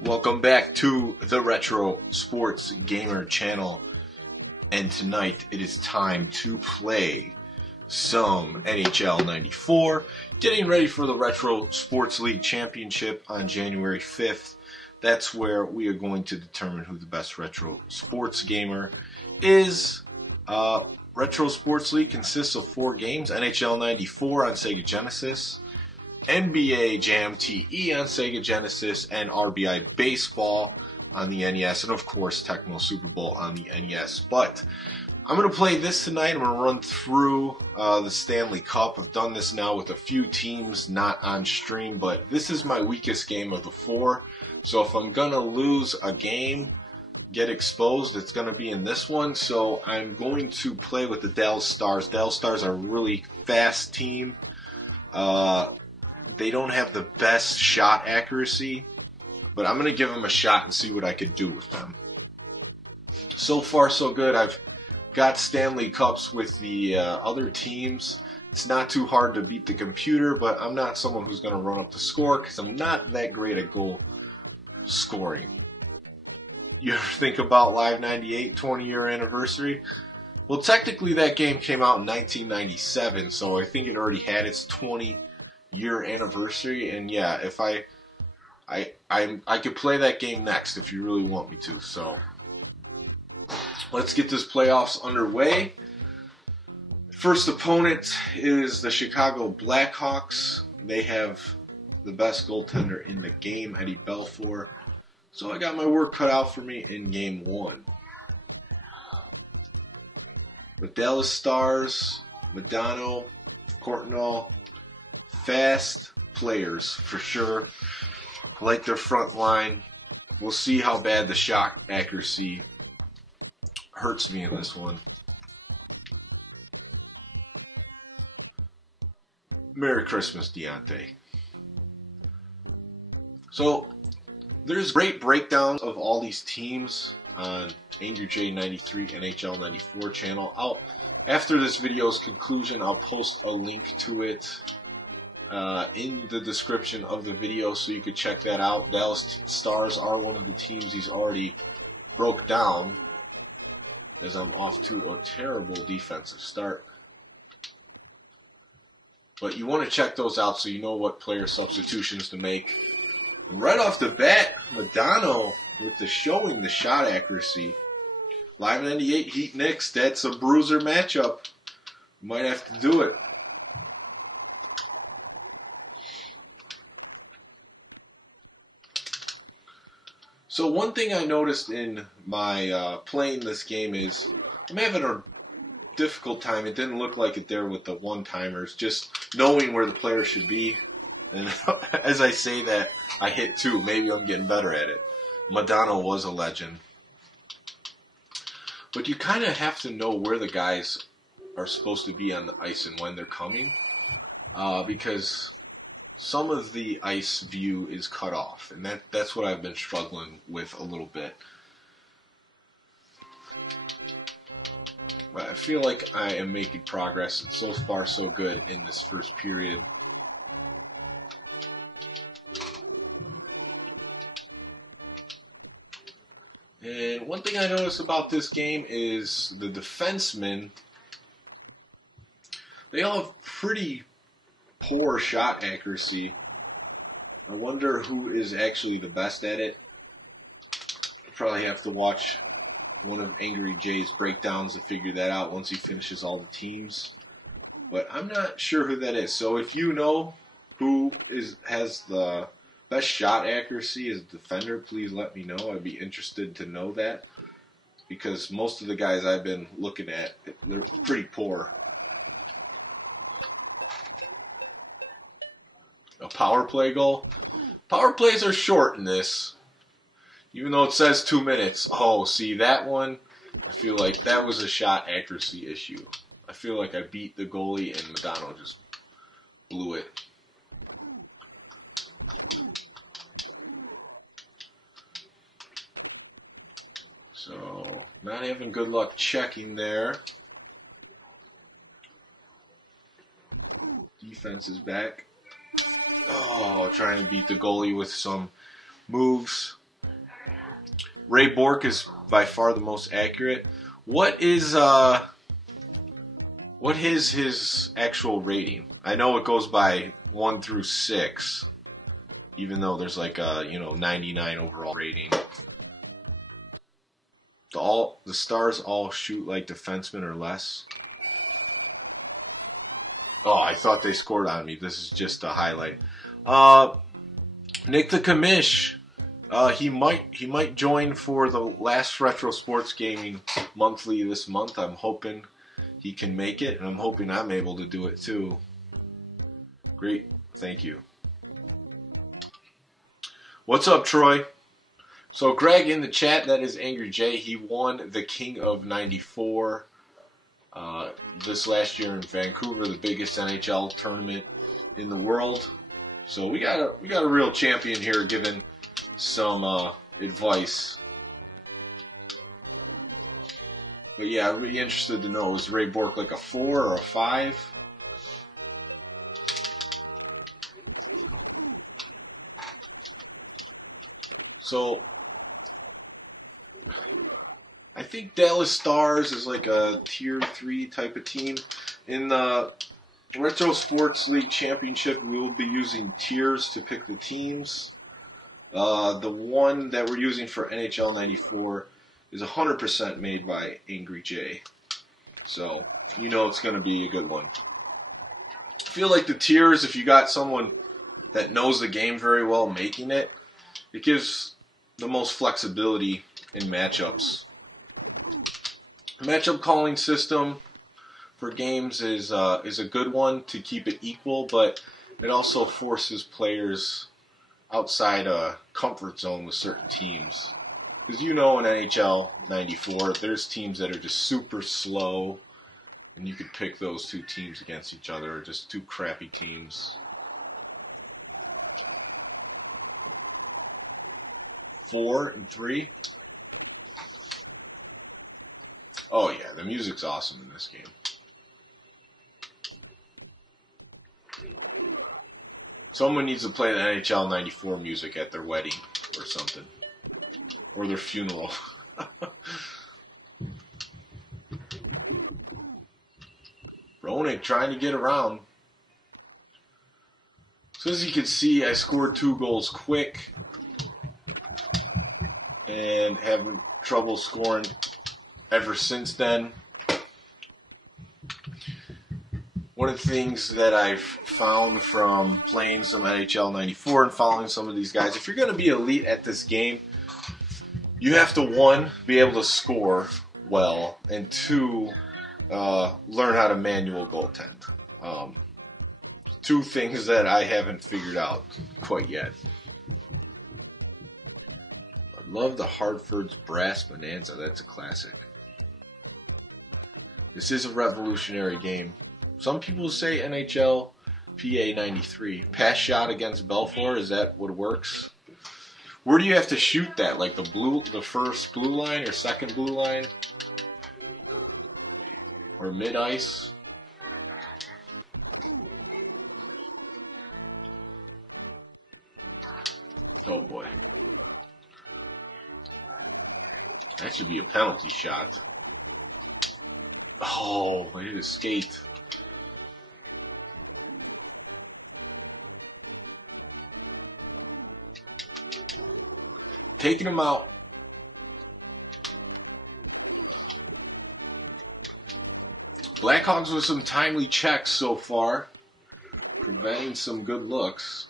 Welcome back to the Retro Sports Gamer channel, and tonight it is time to play some NHL 94, getting ready for the Retro Sports League Championship on January 5th. That's where we are going to determine who the best Retro Sports Gamer is. Retro Sports League consists of 4 games: NHL 94 on Sega Genesis, NBA Jam TE on Sega Genesis, and RBI Baseball on the NES, and of course Tecmo Super Bowl on the NES. But I'm going to play this tonight. I'm going to run through the Stanley Cup. I've done this now with a few teams, not on stream, but this is my weakest game of the 4. So if I'm going to lose a game, get exposed, it's going to be in this one. So I'm going to play with the Dallas Stars. Dallas Stars are a really fast team. They don't have the best shot accuracy, but I'm going to give them a shot and see what I could do with them. So far, so good. I've got Stanley Cups with the other teams. It's not too hard to beat the computer, but I'm not someone who's going to run up the score because I'm not that great at goal scoring. You ever think about Live 98 20-year anniversary? Well, technically that game came out in 1997, so I think it already had its 20-year anniversary, and yeah, if I could play that game next if you really want me to. So let's get this playoffs underway. First opponent is the Chicago Blackhawks. They have the best goaltender in the game, Eddie Belfour. So I got my work cut out for me in game 1. The Dallas Stars, Modano, Courtnall, fast players for sure. I like their front line. We'll see how bad the shot accuracy hurts me in this one. Merry Christmas, Deontay. So there's great breakdowns of all these teams on Andrew J 93 NHL 94 channel. After this video's conclusion, I'll post a link to it in the description of the video, so you could check that out. Dallas Stars are one of the teams he's already broke down, as I'm off to a terrible defensive start. But you want to check those out so you know what player substitutions to make. Right off the bat, Modano with showing the shot accuracy. Live 98 Heat Knicks, that's a bruiser matchup. Might have to do it. So one thing I noticed in my playing this game is I'm having a difficult time. It didn't look like it there with the one-timers, just knowing where the player should be. And as I say that, I hit 2. Maybe I'm getting better at it. Modano was a legend. But you kind of have to know where the guys are supposed to be on the ice and when they're coming, because some of the ice view is cut off, and that's what I've been struggling with a little bit. But I feel like I am making progress, and so far so good in this first period. And one thing I noticed about this game is the defensemen, they all have pretty poor shot accuracy. I wonder who is actually the best at it. I'll probably have to watch one of Angry Jay's breakdowns to figure that out once he finishes all the teams. But I'm not sure who that is. So if you know who has the best shot accuracy as a defender, please let me know. I'd be interested to know that, because most of the guys I've been looking at, they're pretty poor. A power play goal? Power plays are short in this, even though it says 2 minutes. Oh, see that one? I feel like that was a shot accuracy issue. I feel like I beat the goalie and Modano just blew it. So, not having good luck checking there. Defense is back. Oh, trying to beat the goalie with some moves. Ray Bork is by far the most accurate. What is his actual rating? I know it goes by 1 through 6, even though there's like a 99 overall rating. The stars all shoot like defensemen or less. Oh, I thought they scored on me. This is just a highlight. Nick the Commish. He might join for the last Retro Sports Gaming monthly this month. I'm hoping he can make it, and I'm hoping I'm able to do it too. Great, thank you. What's up, Troy? So Greg in the chat, that is Angry J. He won the King of 94 this last year in Vancouver, the biggest NHL tournament in the world. So we got a real champion here giving some advice. But yeah, I'd be interested to know, is Ray Bork like a 4 or a 5? So I think Dallas Stars is like a tier 3 type of team. In the Retro Sports League Championship, we will be using tiers to pick the teams. The one that we're using for NHL 94 is 100% made by Angry J. So, it's going to be a good one. I feel like the tiers, if you got someone that knows the game very well making it, it gives the most flexibility in matchups. Matchup calling system for games is a good one to keep it equal, but it also forces players outside a comfort zone with certain teams. Because in NHL 94, there's teams that are just super slow, and you could pick those two teams against each other, or just two crappy teams. 4 and 3. Oh yeah, the music's awesome in this game. Someone needs to play the NHL 94 music at their wedding or something. Or their funeral. Roenick trying to get around. So as you can see, I scored 2 goals quick. And having trouble scoring ever since then. One of the things that I've found from playing some NHL 94 and following some of these guys, if you're going to be elite at this game, you have to, 1, be able to score well, and 2, learn how to manual goaltend. 2 things that I haven't figured out quite yet. I love the Hartford's Brass Bonanza. That's a classic. This is a revolutionary game. Some people say NHL PA 93. Pass shot against Belfour, is that what works? Where do you have to shoot that? Like the first blue line or second blue line? Or mid-ice? Oh boy. That should be a penalty shot. Oh, I hit his skate. Taking him out. Blackhawks with some timely checks so far, preventing some good looks.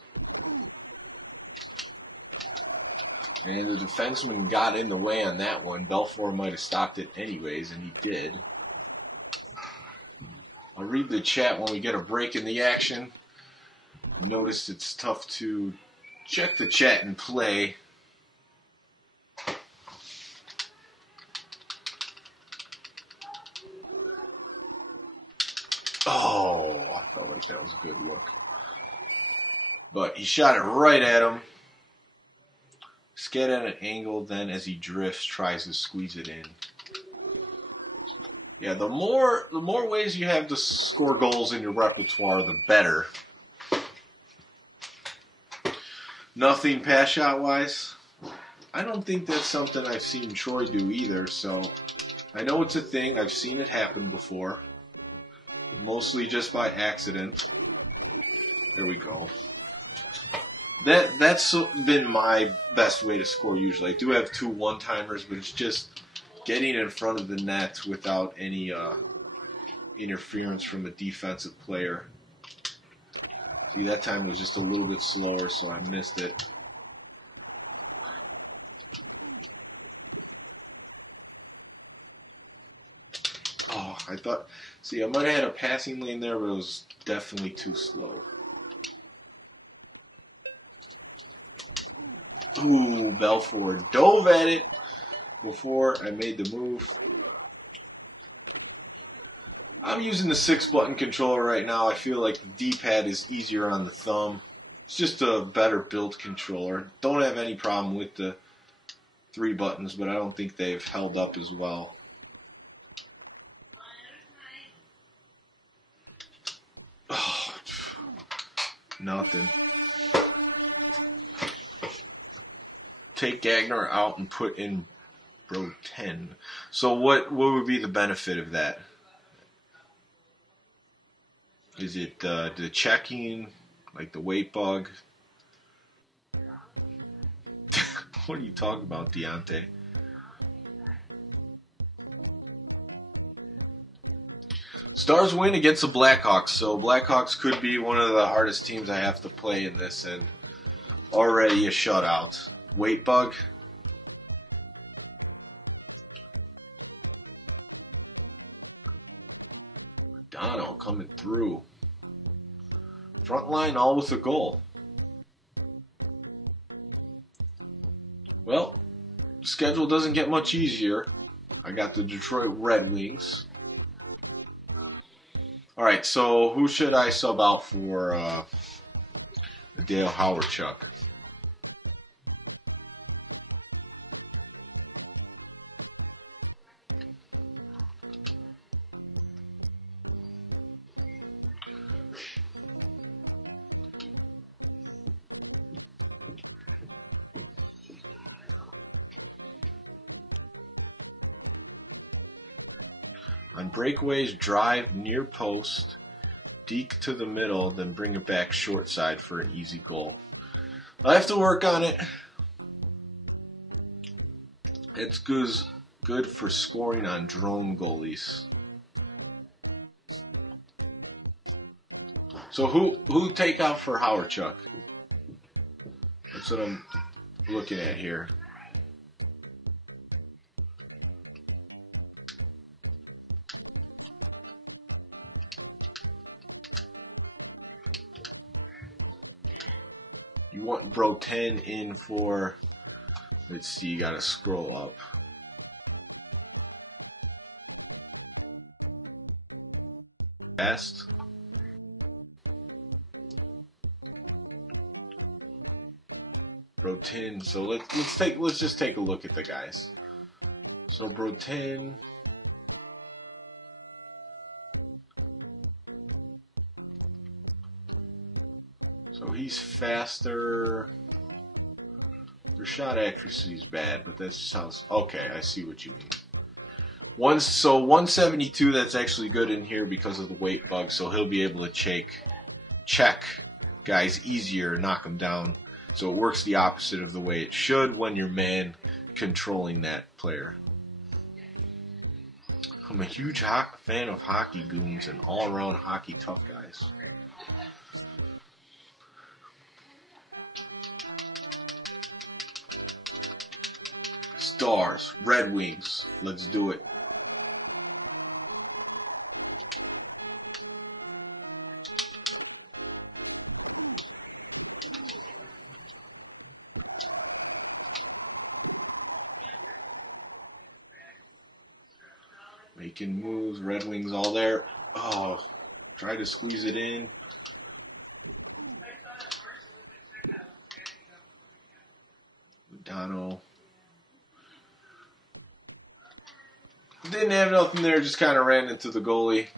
And the defenseman got in the way on that one. Belfour might have stopped it anyways, and he did. I'll read the chat when we get a break in the action. Notice it's tough to check the chat and play. Oh, I felt like that was a good look. But he shot it right at him. Skate at an angle, then as he drifts, tries to squeeze it in. Yeah, the more ways you have to score goals in your repertoire, the better. Nothing pass shot wise. I don't think that's something I've seen Troy do either, so I know it's a thing. I've seen it happen before. Mostly just by accident. There we go. That's been my best way to score usually. I do have 2 one-timers, but it's just getting in front of the net without any interference from a defensive player. See, that time was just a little bit slower, so I missed it. Oh, I thought... See, I might have had a passing lane there, but it was definitely too slow. Ooh, Belfort dove at it before I made the move. I'm using the 6-button controller right now. I feel like the D-pad is easier on the thumb. It's just a better built controller. Don't have any problem with the 3 buttons, but I don't think they've held up as well. Oh, nothing. Take Gagner out and put in Bro 10. So what would be the benefit of that? Is it the checking, like the weight bug? What are you talking about, Deontay? Stars win against the Blackhawks, so Blackhawks could be one of the hardest teams I have to play in this, and already a shutout. Weight bug. Dono coming through. Front line all with a goal. Well, the schedule doesn't get much easier. I got the Detroit Red Wings. Alright, so who should I sub out for Dale Howardchuk? On breakaways, drive near post, deke to the middle, then bring it back short side for an easy goal. I have to work on it. It's good for scoring on drone goalies. So who take out for Howardchuk? That's what I'm looking at here. You want Bro 10 in for, let's see, you gotta scroll up. Fast. Bro 10, so let's just take a look at the guys. So Bro 10. So he's faster. Their shot accuracy is bad, but that sounds okay. I see what you mean. So 172. That's actually good in here because of the weight bug. So he'll be able to check guys easier, knock them down. So it works the opposite of the way it should when you're man controlling that player. I'm a huge fan of hockey goons and all-around hockey tough guys. Stars, Red Wings, let's do it. Making moves, Red Wings all there. Oh, try to squeeze it in. Dono. Didn't have nothing there, just kind of ran into the goalie.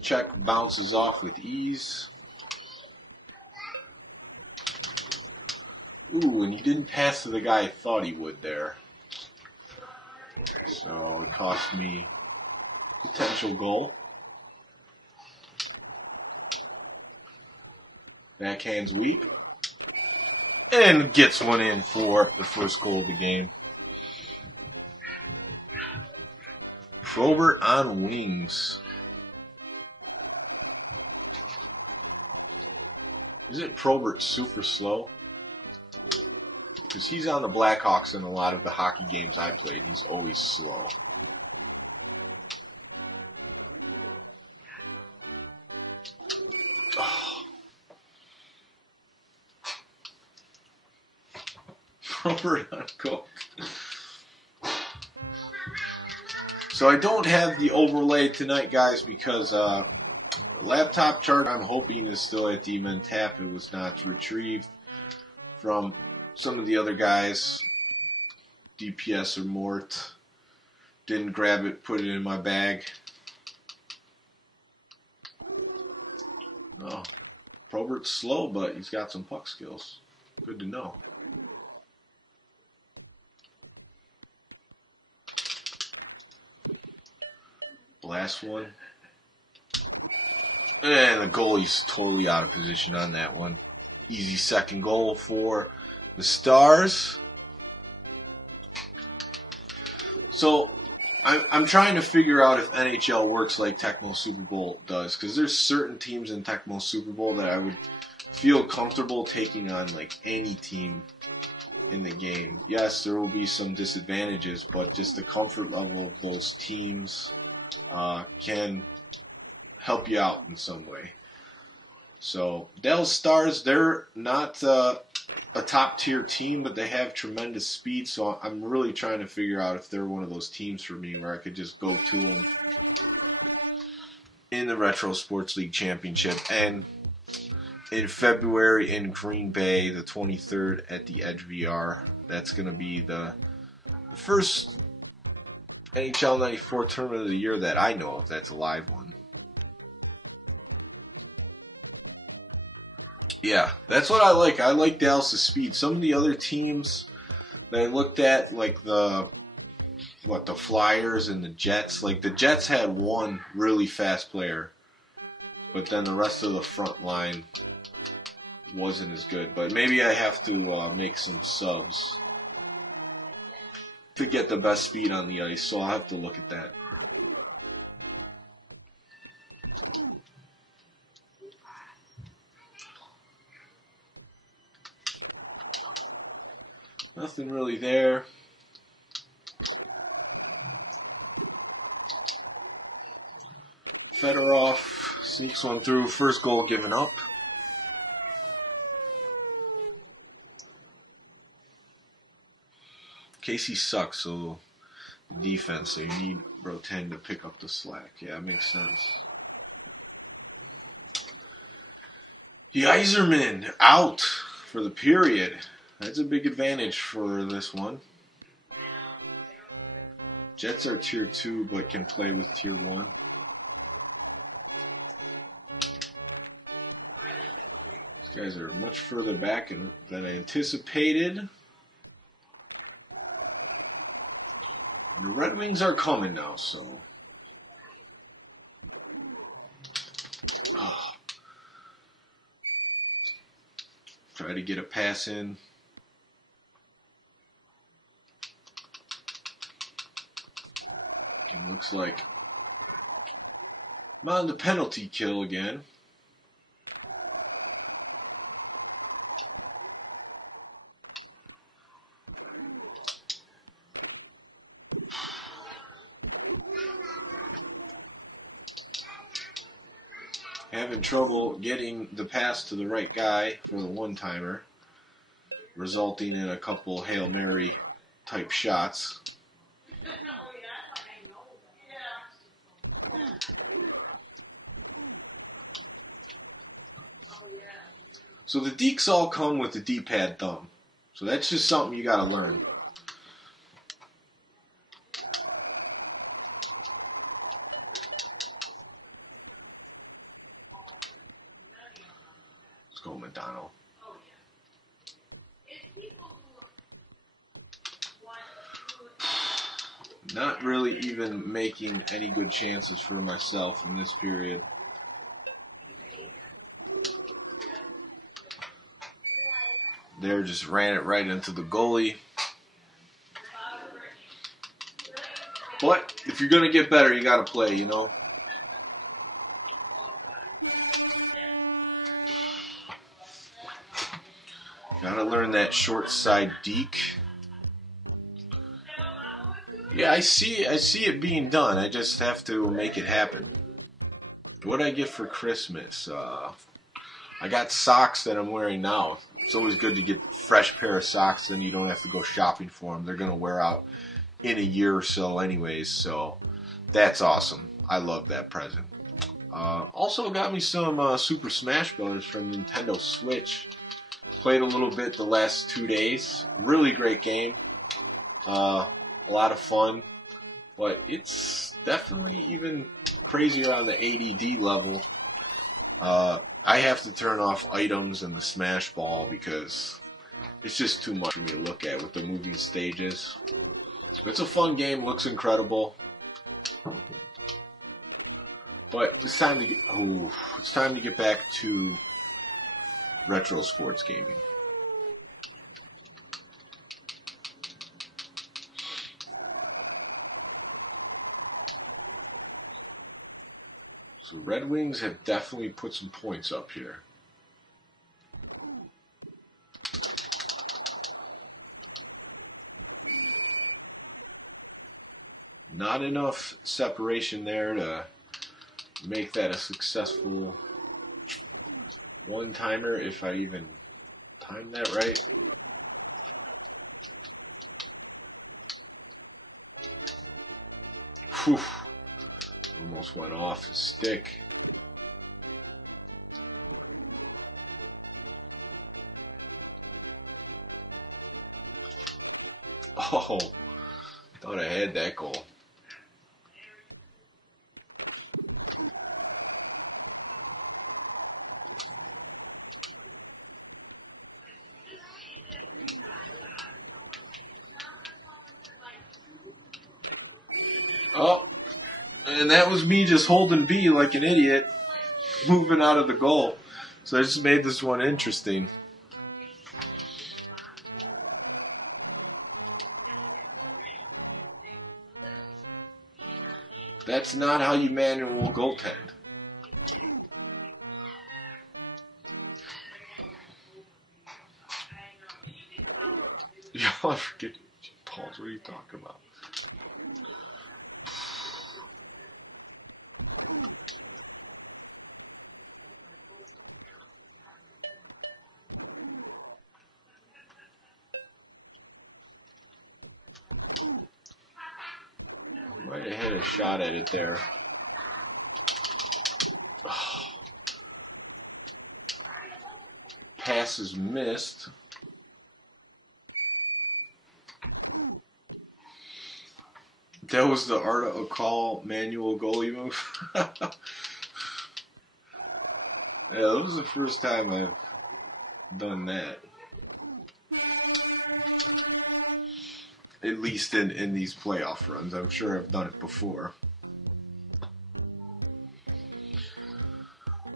Check bounces off with ease. Ooh, and he didn't pass to the guy I thought he would there. So it cost me potential goal. Backhand's weak. And gets one in for the first goal of the game. Probert on wings. Isn't Probert super slow? Because he's on the Blackhawks in a lot of the hockey games I played. He's always slow. Oh. Probert on goal. So I don't have the overlay tonight, guys, because the laptop chart I'm hoping is still at the event tap. It was not retrieved from some of the other guys. DPS or Mort. Didn't grab it, put it in my bag. Oh, Probert's slow, but he's got some puck skills. Good to know. Last one. And the goalie's totally out of position on that one. Easy second goal for the Stars. So I'm trying to figure out if NHL works like Tecmo Super Bowl does, because there's certain teams in Tecmo Super Bowl that I would feel comfortable taking on like any team in the game. Yes, there will be some disadvantages, but just the comfort level of those teams can help you out in some way. So Dallas Stars, they're not a top tier team, but they have tremendous speed. So I'm really trying to figure out if they're one of those teams for me where I could just go to them in the Retro Sports League Championship. And in February in Green Bay, the 23rd at the Edge VR, that's going to be the first NHL 94 tournament of the year that I know of that's a live one. Yeah, that's what I like. I like Dallas' speed. Some of the other teams that I looked at, like the Flyers and the Jets, like the Jets had one really fast player, but then the rest of the front line wasn't as good. But maybe I have to make some subs to get the best speed on the ice, so I'll have to look at that. Nothing really there. Fedorov sneaks one through. First goal given up. Casey sucks, so defense, so you need Broteng to pick up the slack. Yeah, it makes sense. Yzerman out for the period. That's a big advantage for this one. Jets are tier 2, but can play with tier 1. These guys are much further back than I anticipated. The Red Wings are coming now, so. Oh. Try to get a pass in. It looks like I'm on the penalty kill again. Having trouble getting the pass to the right guy for the one-timer, resulting in a couple Hail Mary type shots. So the deeks all come with the D-pad thumb. So that's just something you gotta learn. Let's go, McDonald. Not really even making any good chances for myself in this period. There, just ran it right into the goalie. But if you're going to get better, you got to play, you know. Got to learn that short side deke. Yeah, I see it being done. I just have to make it happen. What did I get for Christmas? I got socks that I'm wearing now. It's always good to get a fresh pair of socks, then you don't have to go shopping for them. They're going to wear out in a year or so anyways, so that's awesome. I love that present. Also got me some Super Smash Bros. From Nintendo Switch. Played a little bit the last 2 days. Really great game. A lot of fun. But it's definitely even crazier on the ADD level. I have to turn off items and the Smash Ball because it's just too much for me to look at with the moving stages. It's a fun game, looks incredible. But it's time to get back to retro sports gaming. So Red Wings have definitely put some points up here. Not enough separation there to make that a successful one-timer, if I even timed that right. Whew. Almost went off his stick. Oh, thought I had that goal. Oh, and that was me just holding B like an idiot, moving out of the goal. So I just made this one interesting. That's not how you manual goaltend. Y'all forget. Pause. What are you talking about? Might have had a shot at it there. Oh. Pass is missed. That was the art of a call manual goalie move. Yeah, that was the first time I've done that. At least in these playoff runs. I'm sure I've done it before.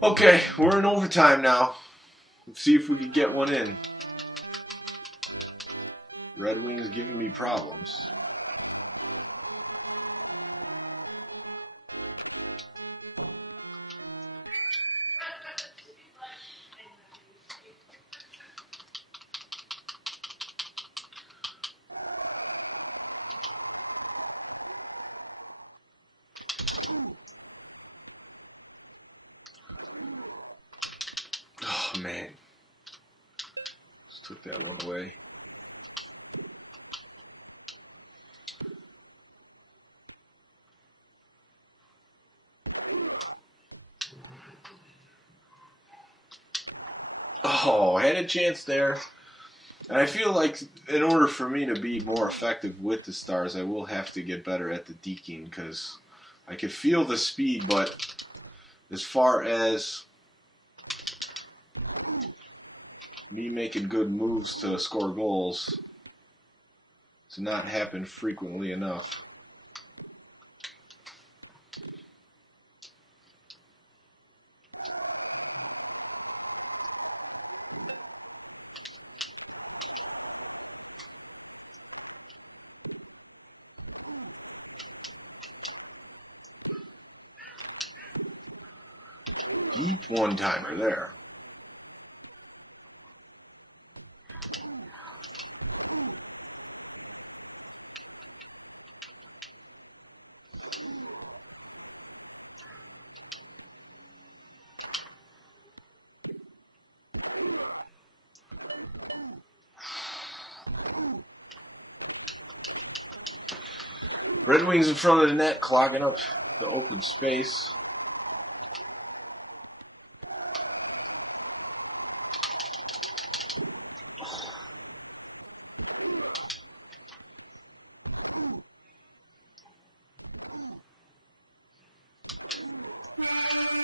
Okay, we're in overtime now. Let's see if we can get one in. Red Wings giving me problems. Oh, man. Just took that one away. Oh, I had a chance there. And I feel like in order for me to be more effective with the Stars, I will have to get better at the deking because I could feel the speed, but as far as me making good moves to score goals does not happen frequently enough. Deep one-timer there. Red Wings in front of the net, clogging up the open space.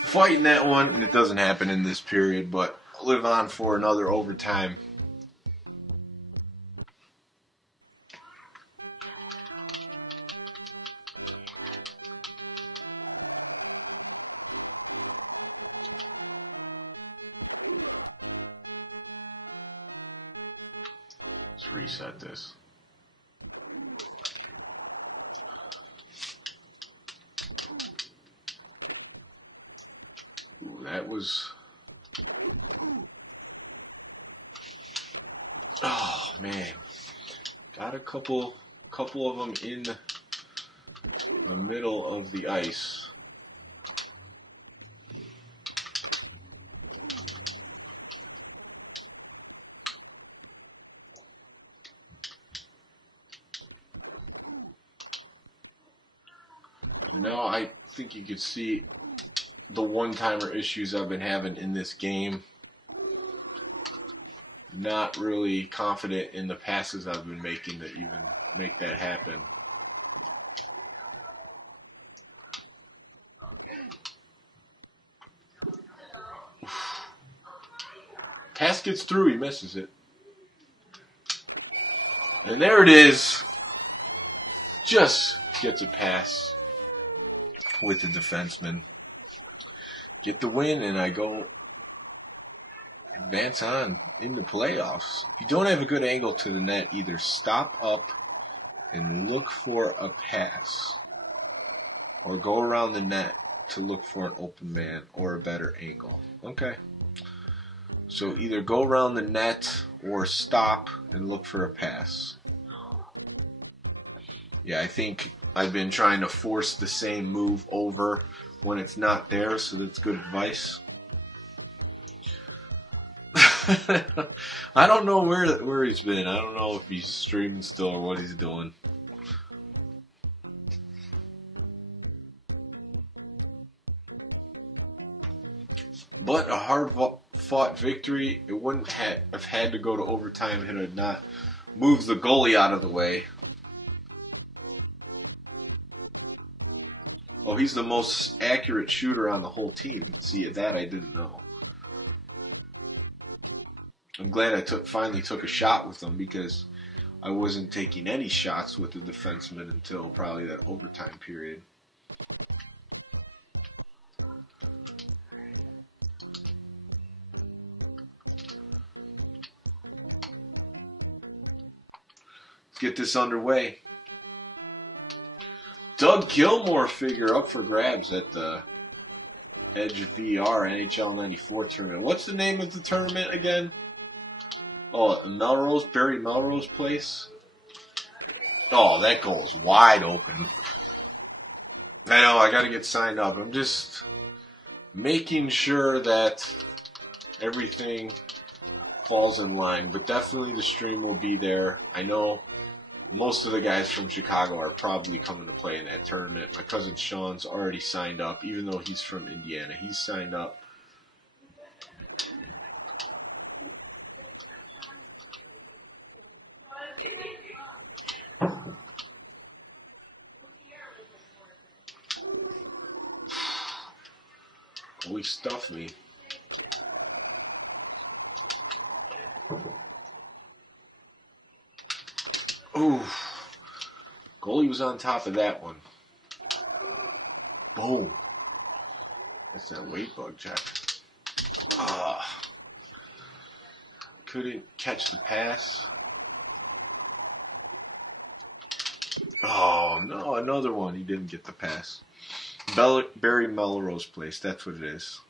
Fighting that one, and it doesn't happen in this period, but live on for another overtime. Let's reset this. Ooh, that was... Oh, man. Got a couple of them in the middle of the ice. Now I think you could see the one-timer issues I've been having in this game. Not really confident in the passes I've been making to even make that happen. Pass gets through, he misses it. And there it is. Just gets a pass with the defenseman. Get the win, and I go advance on in the playoffs. If you don't have a good angle to the net, either stop up and look for a pass, or go around the net to look for an open man or a better angle. Okay. So either go around the net or stop and look for a pass. Yeah, I think I've been trying to force the same move over when it's not there, so that's good advice. I don't know where he's been. I don't know if he's streaming still or what he's doing. But a hard-fought victory. It wouldn't have had to go to overtime had it not moved the goalie out of the way. Oh, he's the most accurate shooter on the whole team. See, that I didn't know. I'm glad I finally took a shot with him, because I wasn't taking any shots with the defenseman until probably that overtime period. Let's get this underway. Doug Gilmour figure up for grabs at the Edge VR NHL 94 tournament. What's the name of the tournament again? Oh, Barry Melrose place. Oh, that goal's wide open. I know, I gotta get signed up. I'm just making sure that everything falls in line. But definitely the stream will be there. I know most of the guys from Chicago are probably coming to play in that tournament. My cousin Sean's already signed up, even though he's from Indiana. He's signed up. We stuffed me. Ooh. Goalie was on top of that one. Boom. That's that weight bug check. Couldn't catch the pass. Oh, no, another one. He didn't get the pass. Barry Melrose place. That's what it is.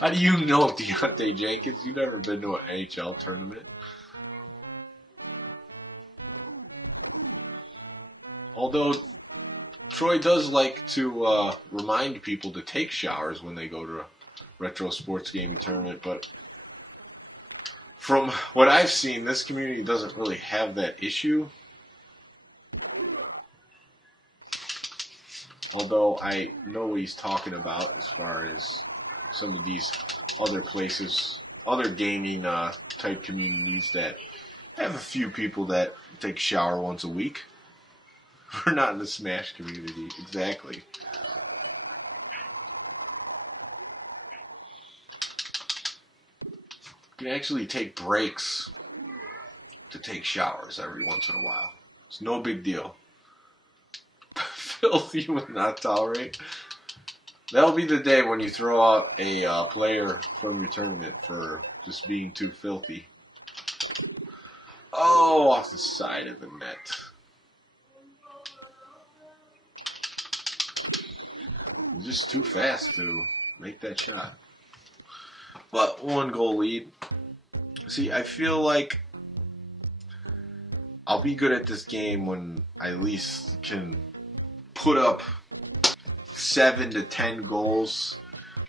How do you know Deontay Jenkins? You've never been to an NHL tournament. Although Troy does like to remind people to take showers when they go to a retro sports gaming tournament, but from what I've seen, this community doesn't really have that issue. Although I know what he's talking about as far as some of these other places, other gaming type communities that have a few people that take a shower once a week. We're not in the Smash community, exactly. You can actually take breaks to take showers every once in a while. It's no big deal. Filth you would not tolerate. That'll be the day when you throw out a player from your tournament for just being too filthy. Oh, off the side of the net. Just too fast to make that shot. But 1-goal lead. See, I feel like I'll be good at this game when I at least can put up 7 to 10 goals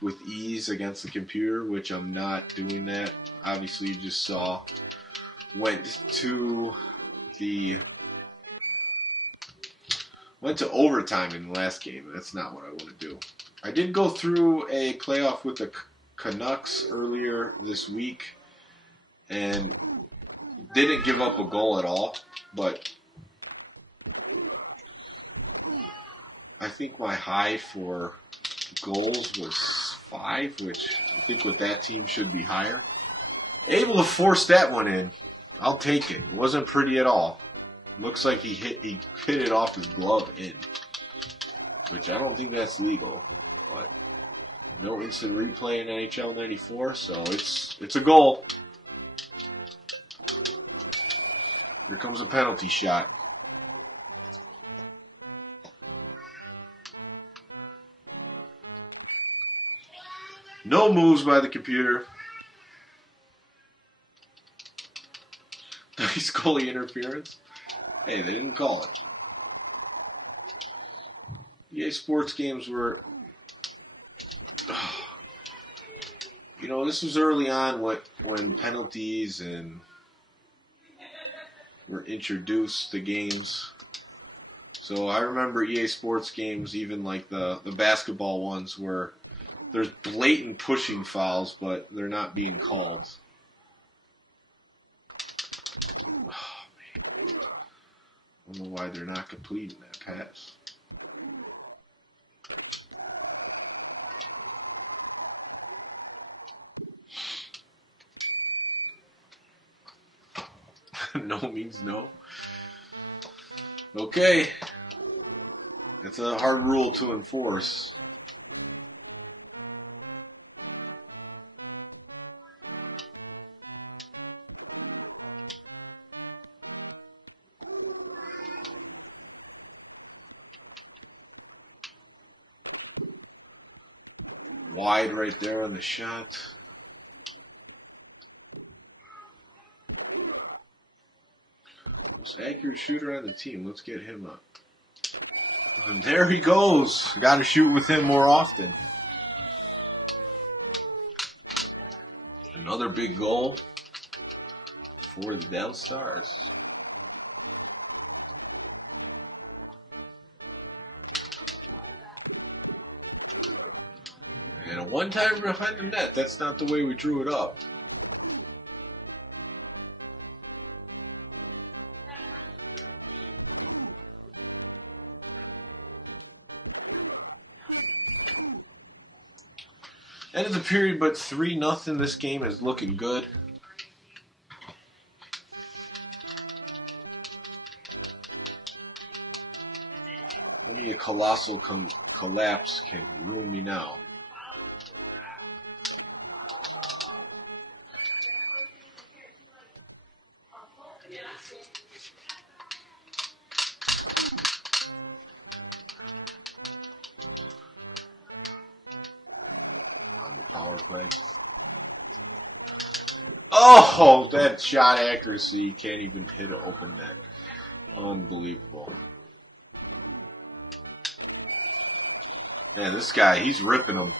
with ease against the computer, which I'm not doing that. Obviously, you just saw. Went to overtime in the last game. That's not what I want to do. I did go through a playoff with the Canucks earlier this week and didn't give up a goal at all, but I think my high for goals was 5, which I think with that team should be higher. Able to force that one in. I'll take it. It wasn't pretty at all. Looks like he hit it off his glove in, which I don't think that's legal. But no instant replay in NHL 94, so it's a goal. Here comes a penalty shot. No moves by the computer. Nice goalie interference. Hey, they didn't call it. EA Sports games were... You know, this was early on when penalties and were introduced to games. So I remember EA Sports games, even like the basketball ones, where there's blatant pushing fouls, but they're not being called. I don't know why they're not completing that pass. No means no. Okay. It's a hard rule to enforce. Wide right there on the shot. Most accurate shooter on the team. Let's get him up. And there he goes. Got to shoot with him more often. Another big goal for the Dallas Stars. And a one-timer behind the net. That's not the way we drew it up. End of the period, but 3-0. This game is looking good. Only a colossal collapse can ruin me now. On the power play. Oh, that shot accuracy. Can't even hit an open net. Unbelievable. Yeah, this guy, he's ripping him.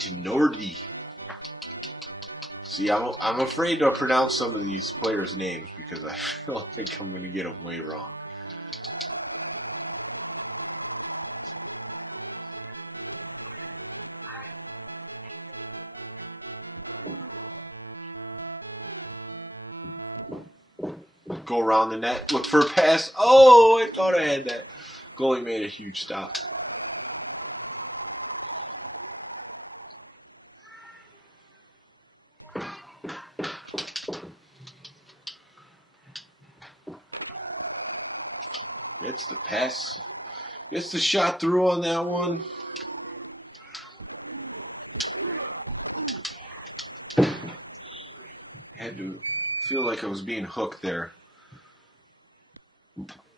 Tenordi. See, I'm afraid to pronounce some of these players' names because I don't think I'm going to get them way wrong. Go around the net, look for a pass. Oh, I thought I had that. Goalie made a huge stop. Gets the pass. Gets the shot through on that one. Had to feel like I was being hooked there.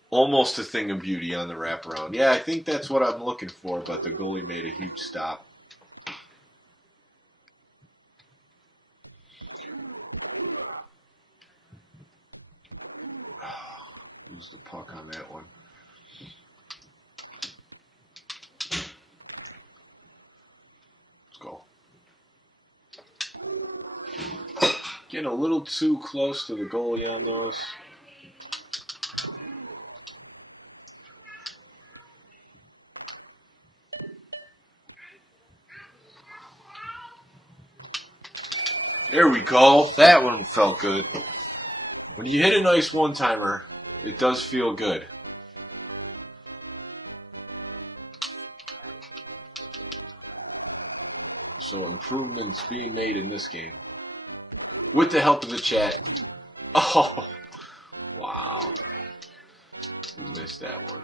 Almost a thing of beauty on the wraparound. Yeah, I think that's what I'm looking for, but the goalie made a huge stop. Lose the puck on that one. Let's go. Getting a little too close to the goalie on those. There we go. That one felt good. When you hit a nice one-timer, it does feel good. So improvements being made in this game. With the help of the chat. Oh, wow. Missed that one.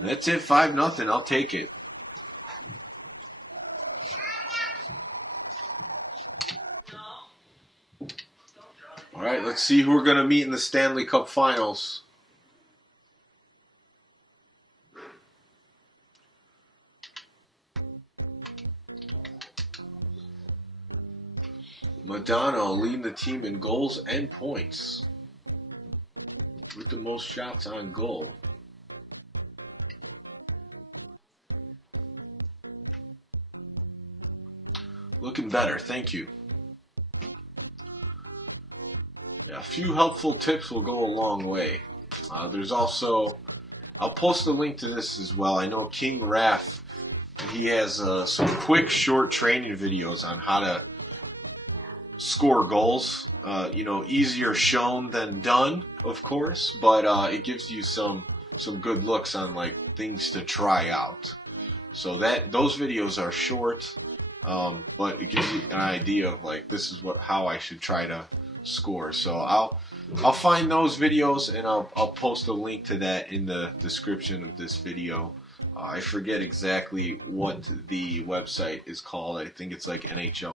That's it, 5-0. I'll take it. All right, let's see who we're going to meet in the Stanley Cup Finals. Madonna leading the team in goals and points with the most shots on goal. Looking better, thank you. Yeah, a few helpful tips will go a long way. There's also, I'll post a link to this as well. I know King Raff, he has some quick, short training videos on how to score goals. You know, easier shown than done, of course, but it gives you some good looks on like things to try out. So those videos are short. But it gives you an idea of like this is how I should try to score. So I'll find those videos and I'll post a link to that in the description of this video. I forget exactly what the website is called. I think it's like NHL.